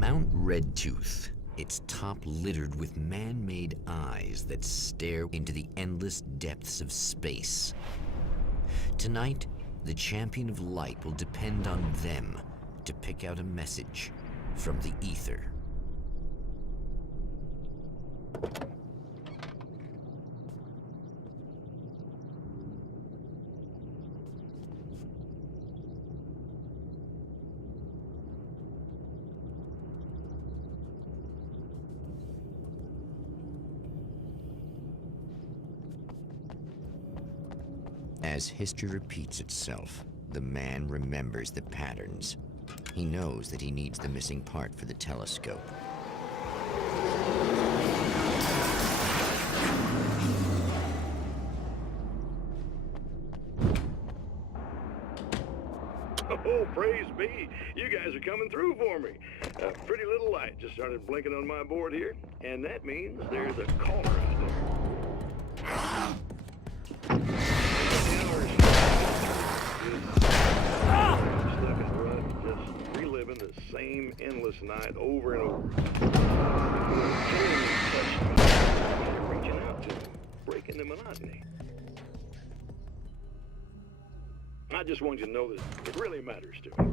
Mount Redtooth. Its top littered with man-made eyes that stare into the endless depths of space. Tonight, the Champion of Light will depend on them to pick out a message from the ether. As history repeats itself, the man remembers the patterns. He knows that he needs the missing part for the telescope. Oh, praise be. You guys are coming through for me. A pretty little light just started blinking on my board here, and that means there's a caller out there. Stuck in the rut, just reliving the same endless night over and over. Reaching out to them, breaking the monotony. I just want you to know that it really matters to me.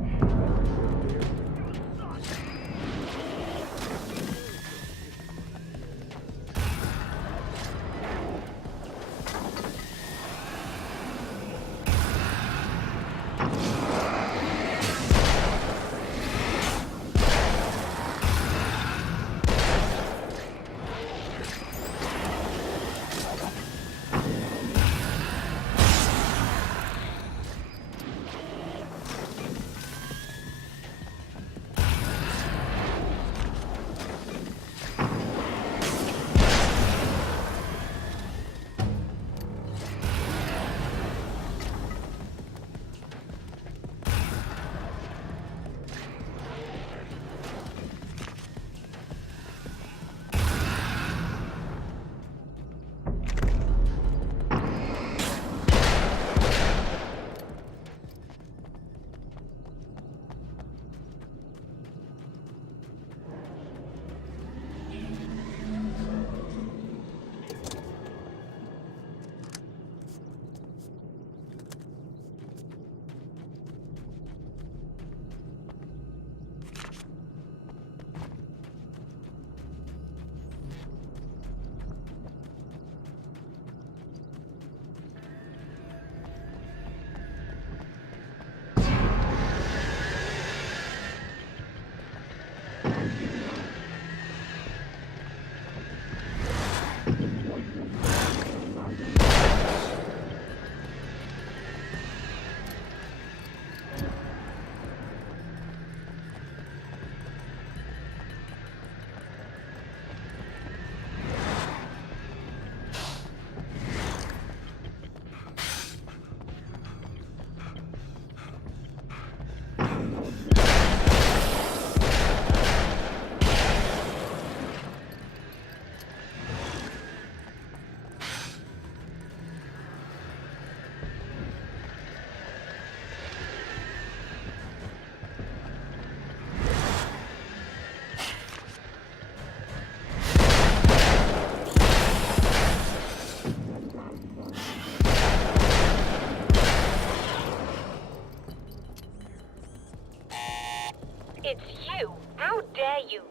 It's you! How dare you!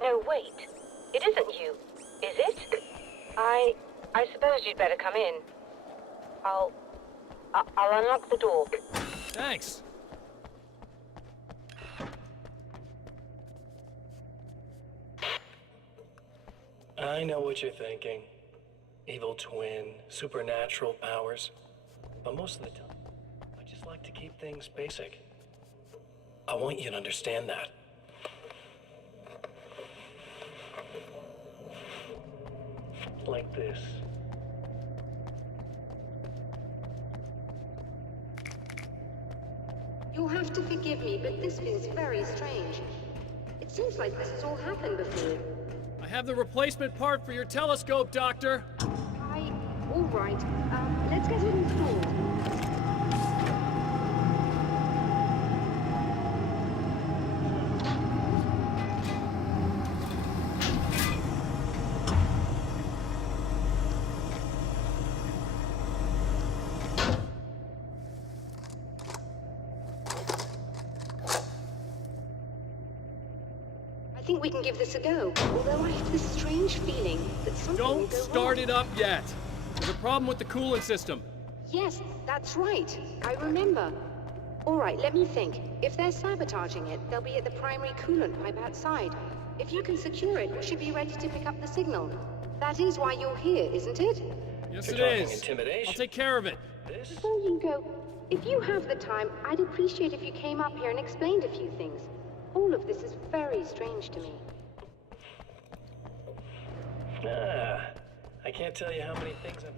No, wait. It isn't you, is it? I suppose you'd better come in. I'll unlock the door. Thanks. I know what you're thinking. Evil twin, supernatural powers. But most of the time, I just like to keep things basic. I want you to understand that. Like this. You'll have to forgive me, but this feels very strange. It seems like this has all happened before. I have the replacement part for your telescope, Doctor. All right. Let's get it installed. I think we can give this a go, although I have this strange feeling that something will Don't go start wrong. it up yet. There's a problem with the coolant system. Yes, that's right. I remember. All right, let me think. If they're sabotaging it, they'll be at the primary coolant pipe outside. If you can secure it, we should be ready to pick up the signal. That is why you're here, isn't it? Yes, You're it talking is. intimidation. I'll take care of it. This? Before you go, if you have the time, I'd appreciate if you came up here and explained a few things. All of this is very strange to me. I can't tell you how many things I've...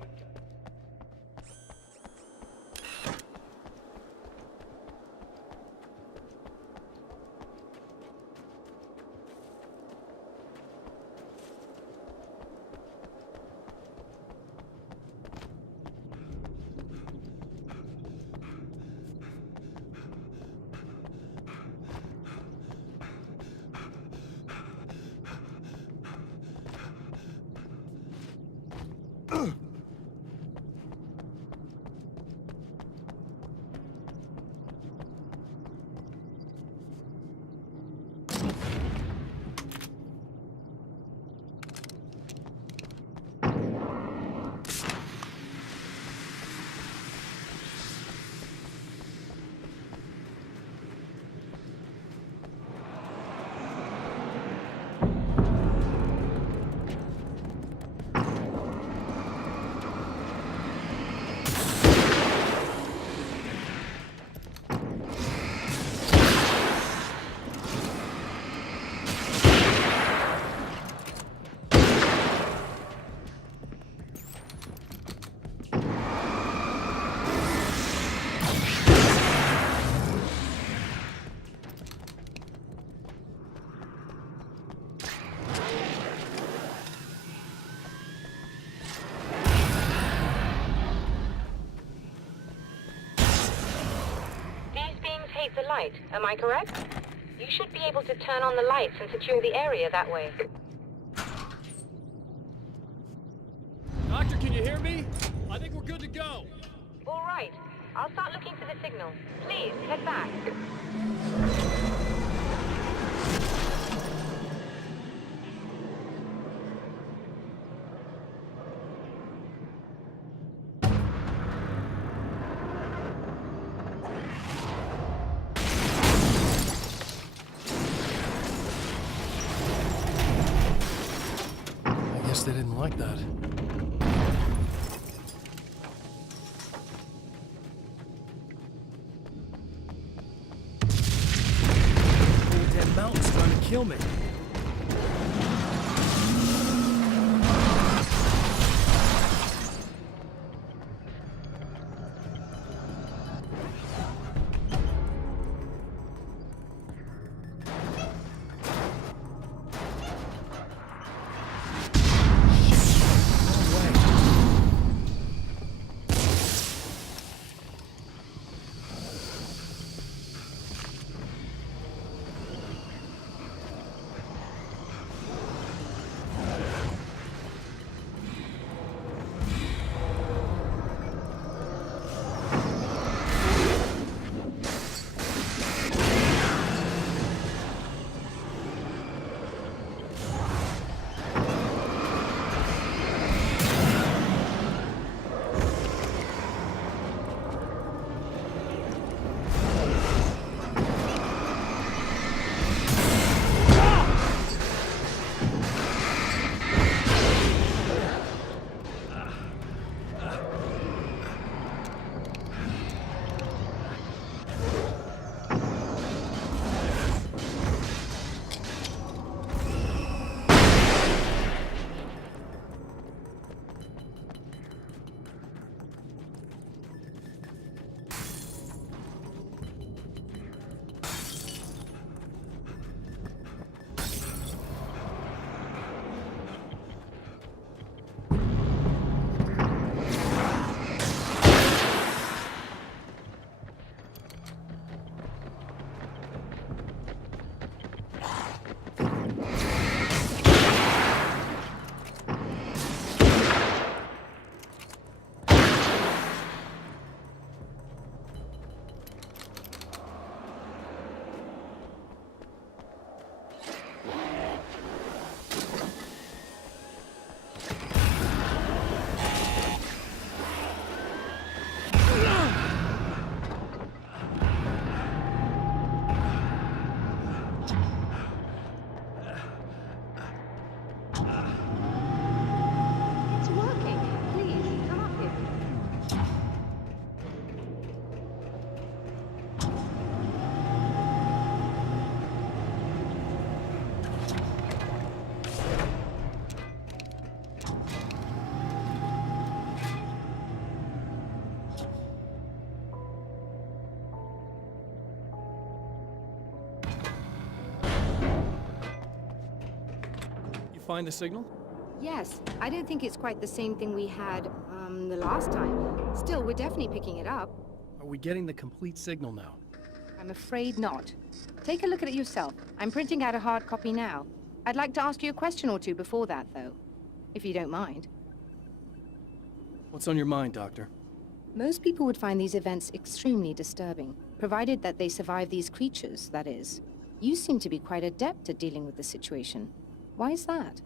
The light, am I correct? You should be able to turn on the lights and secure the area that way. Doctor, can you hear me? I think we're good to go. All right. I'll start looking for the signal. Please, head back. I guess they didn't like that. Whole damn mountain's trying to kill me. find the signal? Yes, I don't think it's quite the same thing we had, the last time. Still, we're definitely picking it up. Are we getting the complete signal now? I'm afraid not. Take a look at it yourself. I'm printing out a hard copy now. I'd like to ask you a question or two before that, though. If you don't mind. What's on your mind, Doctor? Most people would find these events extremely disturbing, provided that they survive these creatures, that is. You seem to be quite adept at dealing with the situation. Why is that?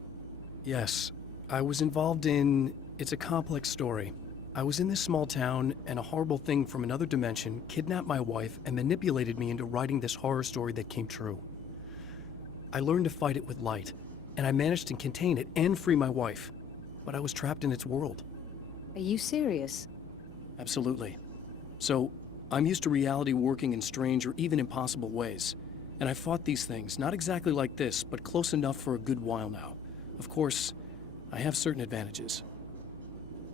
Yes, I was involved in... It's a complex story. I was in this small town, and a horrible thing from another dimension kidnapped my wife and manipulated me into writing this horror story that came true. I learned to fight it with light, and I managed to contain it and free my wife. But I was trapped in its world. Are you serious? Absolutely. So, I'm used to reality working in strange or even impossible ways. And I fought these things, not exactly like this, but close enough for a good while now. Of course, I have certain advantages.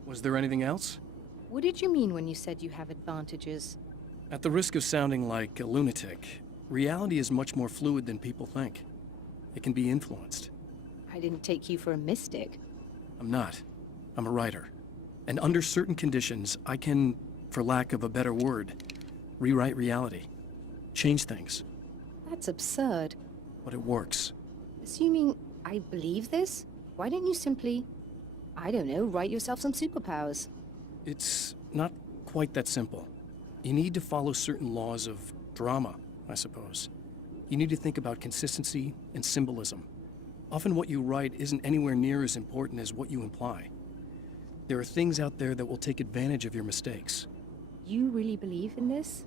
Was there anything else? What did you mean when you said you have advantages? At the risk of sounding like a lunatic, reality is much more fluid than people think. It can be influenced. I didn't take you for a mystic. I'm not. I'm a writer. And under certain conditions, I can, for lack of a better word, rewrite reality. Change things. That's absurd. But it works. Assuming I believe this, why don't you simply, I don't know, write yourself some superpowers? It's not quite that simple. You need to follow certain laws of drama, I suppose. You need to think about consistency and symbolism. Often what you write isn't anywhere near as important as what you imply. There are things out there that will take advantage of your mistakes. You really believe in this?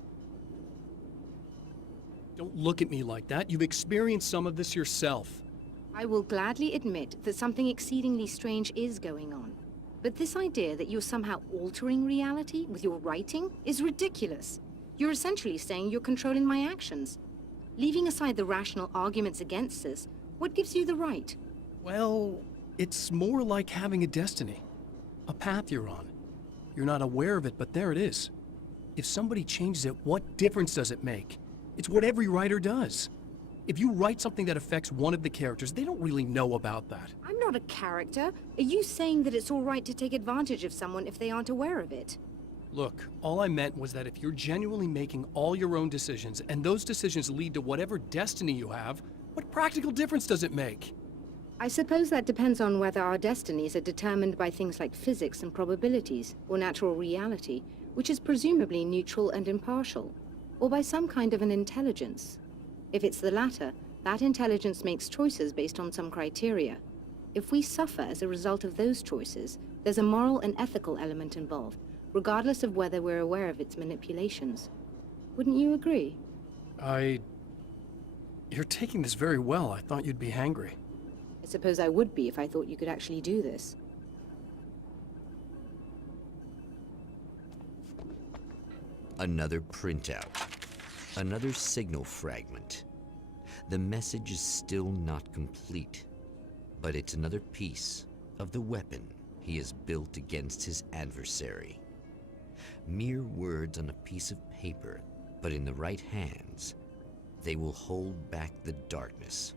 Don't look at me like that. You've experienced some of this yourself. I will gladly admit that something exceedingly strange is going on. But this idea that you're somehow altering reality with your writing is ridiculous. You're essentially saying you're controlling my actions. Leaving aside the rational arguments against this, what gives you the right? Well, it's more like having a destiny. A path you're on. You're not aware of it, but there it is. If somebody changes it, what difference does it make? It's what every writer does. If you write something that affects one of the characters, they don't really know about that. I'm not a character. Are you saying that it's all right to take advantage of someone if they aren't aware of it? Look, all I meant was that if you're genuinely making all your own decisions, and those decisions lead to whatever destiny you have, what practical difference does it make? I suppose that depends on whether our destinies are determined by things like physics and probabilities, or natural reality, which is presumably neutral and impartial, or by some kind of an intelligence. If it's the latter, that intelligence makes choices based on some criteria. If we suffer as a result of those choices, there's a moral and ethical element involved, regardless of whether we're aware of its manipulations. Wouldn't you agree? You're taking this very well. I thought you'd be hangry. I suppose I would be if I thought you could actually do this. Another printout. Another signal fragment. The message is still not complete, but it's another piece of the weapon he has built against his adversary. Mere words on a piece of paper, but in the right hands, they will hold back the darkness